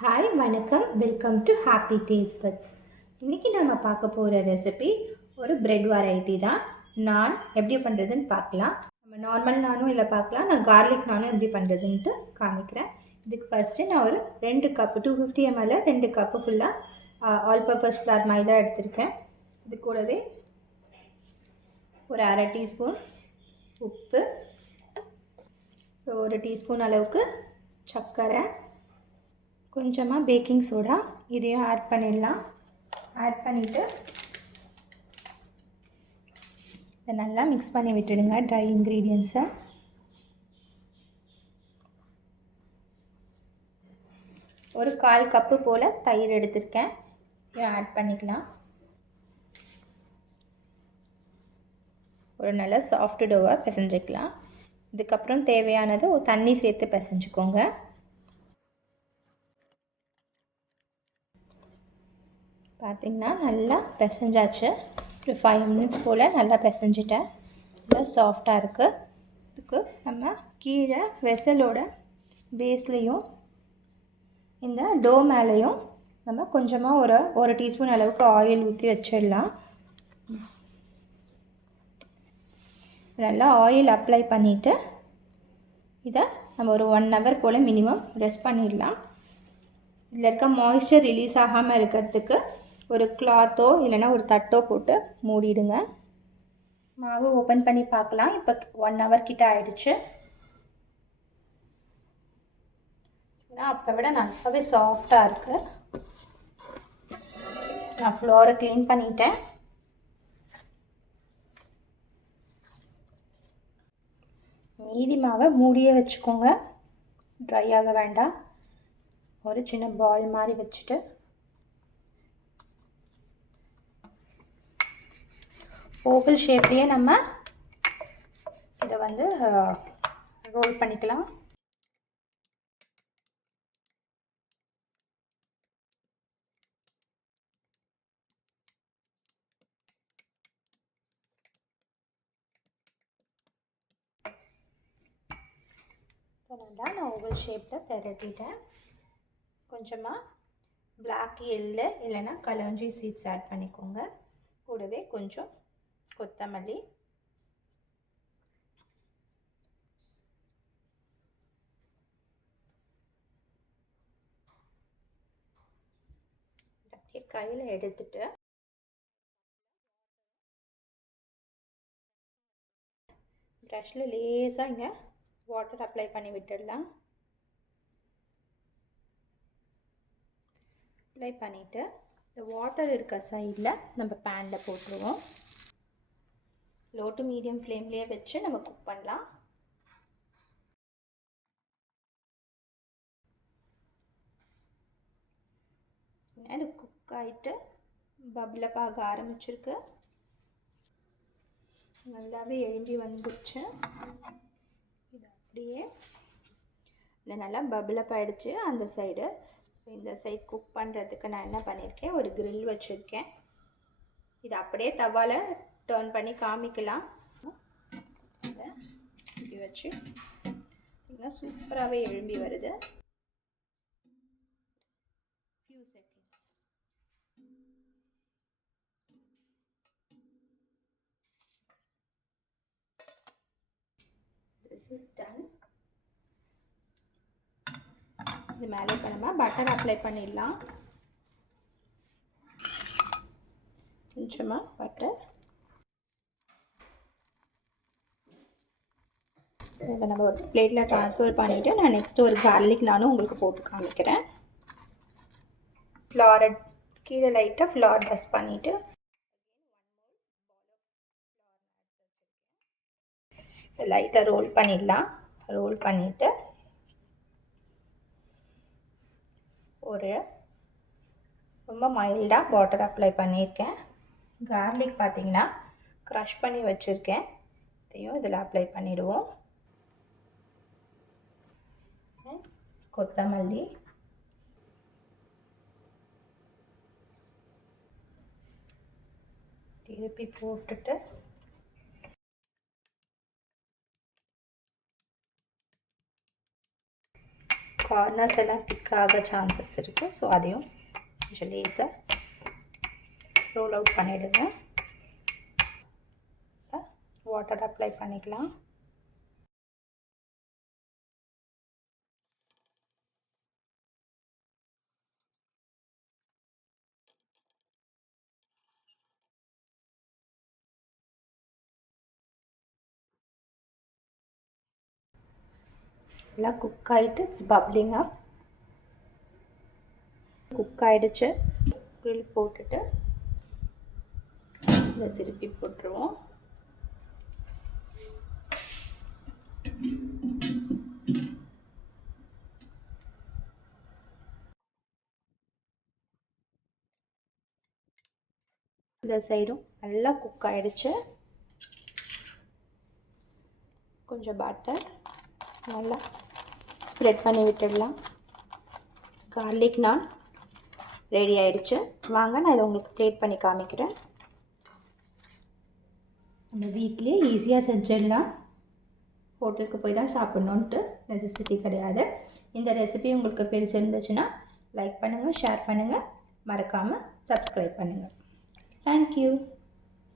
Hi வணக்கம், welcome to happy taste buds. இன்றைக்கி நம்ம பார்க்க போகிற ரெசிபி ஒரு பிரெட் வெரைட்டி தான். நான் எப்படி பண்ணுறதுன்னு பார்க்கலாம். நம்ம நார்மல் நானும் இல்லை பார்க்கலாம். நான் கார்லிக் நானும் எப்படி பண்ணுறதுன்ட்டு காமிக்கிறேன். இதுக்கு ஃபஸ்ட்டு நான் ஒரு 2 கப்பு 250 ml 2 கப்பு ஃபுல்லாக ஆல் பர்பஸ் ஃப்ளார் மைதா எடுத்திருக்கேன். இது கூடவே ஒரு அரை டீஸ்பூன் உப்பு, ஒரு டீஸ்பூன் அளவுக்கு சர்க்கரை, கொஞ்சமாக பேக்கிங் சோடா இதையும் ஆட் பண்ணிடலாம். ஆட் பண்ணிவிட்டு இதை நல்லா மிக்ஸ் பண்ணி விட்டுடுங்க ட்ரை இன்க்ரீடியன்ட்ஸை. ஒரு 1/4 கப்பு போல் தயிர் எடுத்திருக்கேன், இதையும் ஆட் பண்ணிக்கலாம். ஒரு நல்ல சாஃப்ட் டோவாக பிசைஞ்சிக்கலாம். இதுக்கப்புறம் தேவையானது ஒரு தண்ணி சேர்த்து பிசைஞ்சுக்கோங்க. பார்த்திங்கன்னா நல்லா பிசைஞ்சாச்சு. ஒரு 5 மினிட்ஸ் போல் நல்லா பிசைஞ்சிட்டேன். நல்லா சாஃப்டாக இருக்குது. இதுக்கு நம்ம கீழே வெசலோட பேஸ்லேயும் இந்த டோ மேலேயும் நம்ம கொஞ்சமாக ஒரு டீஸ்பூன் அளவுக்கு ஆயில் ஊற்றி வச்சிடலாம். நல்லா ஆயில் அப்ளை பண்ணிவிட்டு இதை நம்ம ஒரு 1 hour போல் மினிமம் ரெஸ்ட் பண்ணிடலாம். இதில் இருக்க மாய்ஸ்சர் ரிலீஸ் ஆகாமல் இருக்கிறதுக்கு ஒரு கிளாத்தோ இல்லைன்னா ஒரு தட்டோ போட்டு மூடிடுங்க. மாவு ஓப்பன் பண்ணி பார்க்கலாம். இப்போ 1 hour கிட்ட ஆயிடுச்சு. அப்போ விட நல்லாவே சாஃப்டாக இருக்குது. நான் ஃப்ளோரை க்ளீன் பண்ணிட்டேன். மீதி மாவை மூடியே வச்சுக்கோங்க, ட்ரை ஆக வேண்டாம். ஒரு சின்ன பால் மாதிரி வச்சுட்டு ஓவல் ஷேப்லேயே நம்ம இதை ரோல் பண்ணிக்கலாம். நான் ஓவல் ஷேப்பில் திரட்டிட்டேன். கொஞ்சமாக பிளாக் எள்ளு இல்லைன்னா கலோஞ்சி சீட்ஸ் ஆட் பண்ணிக்கோங்க. கூடவே கொஞ்சம் கொத்தமல்லி, அப்படியே கையில் எடுத்துட்டு ப்ரஷில் லேசாக இங்கே வாட்டர் அப்ளை பண்ணி விட்டுடலாம். அப்ளை பண்ணிவிட்டு இந்த வாட்டர் இருக்க சைடில் நம்ம பேனில் போட்டுருவோம். லோ டு மீடியம் ஃப்ளேம்லேயே வச்சு நம்ம குக் பண்ணலாம். இது குக் ஆகிட்டு பபிளப் ஆக ஆரம்பிச்சிருக்கு. நல்லாவே எழும்பி வந்துடுச்சு. இது அப்படியே இது நல்லா பபிளப் ஆகிடுச்சு அந்த சைடு. ஸோ இந்த சைடு குக் பண்ணுறதுக்கு நான் என்ன பண்ணியிருக்கேன், ஒரு கிரில் வச்சுருக்கேன். இது அப்படியே தவால டர்ன் பண்ணி காமிக்கலாம். இதை இப்படி வச்சு சூப்பராகவே எழும்பி வருது. Few seconds. This is done. இது மேலே இப்போ நம்ம பட்டர் அப்ளை பண்ணிடலாம். கொஞ்சமாக பட்டர். இதை நம்ம ஒரு பிளேட்டில் ட்ரான்ஸ்ஃபர் பண்ணிவிட்டு நான் நெக்ஸ்ட்டு ஒரு கார்லிக் நானும் உங்களுக்கு போட்டு காமிக்கிறேன். ஃப்ளாரை கீழே லைட்டாக ஃப்ளார் டஸ்ட் பண்ணிவிட்டு லைட்டாக ரோல் பண்ணிடலாம். ரோல் பண்ணிவிட்டு ஒரு ரொம்ப மைல்டாக வாட்டர் அப்ளை பண்ணியிருக்கேன். கார்லிக் பார்த்திங்கன்னா க்ரஷ் பண்ணி வச்சுருக்கேன். இதையும் இதில் அப்ளை பண்ணிவிடுவோம். கொத்தமல்லி, திருப்பி போட்டுட்டு கார்னர்ஸ் எல்லாம் திக்காக சான்சஸ் இருக்குது. ஸோ அதையும் கொஞ்சம் லேஸாக ரோல் அவுட் பண்ணிவிடுங்க. வாட்டர் அப்ளை பண்ணிக்கலாம். எல்லாம் குக் ஆகிட்டு இட்ஸ் பப்ளிங் அப். குக் ஆகிடுச்சு. grill போட்டுட்டு இதை திருப்பி போட்டுருவோம். இந்த சைடும் நல்லா குக் ஆகிடுச்சு. கொஞ்சம் பட்டர் நல்லா ஸ்ப்ரெட் பண்ணி விட்டுடலாம். கார்லிக் நான் ரெடி ஆகிடுச்சு. வாங்க நான் இதை உங்களுக்கு பிளேட் பண்ணி காமிக்கிறேன். நம்ம வீட்லேயே ஈஸியாக செஞ்சிடலாம். ஹோட்டலுக்கு போய் தான் சாப்பிட்ணுன்ட்டு நெசசிட்டி கிடையாது. இந்த ரெசிபி உங்களுக்கு பிடிச்சிருந்துச்சுன்னா லைக் பண்ணுங்கள், ஷேர் பண்ணுங்கள், மறக்காமல் சப்ஸ்கிரைப் பண்ணுங்கள். தேங்க்யூ.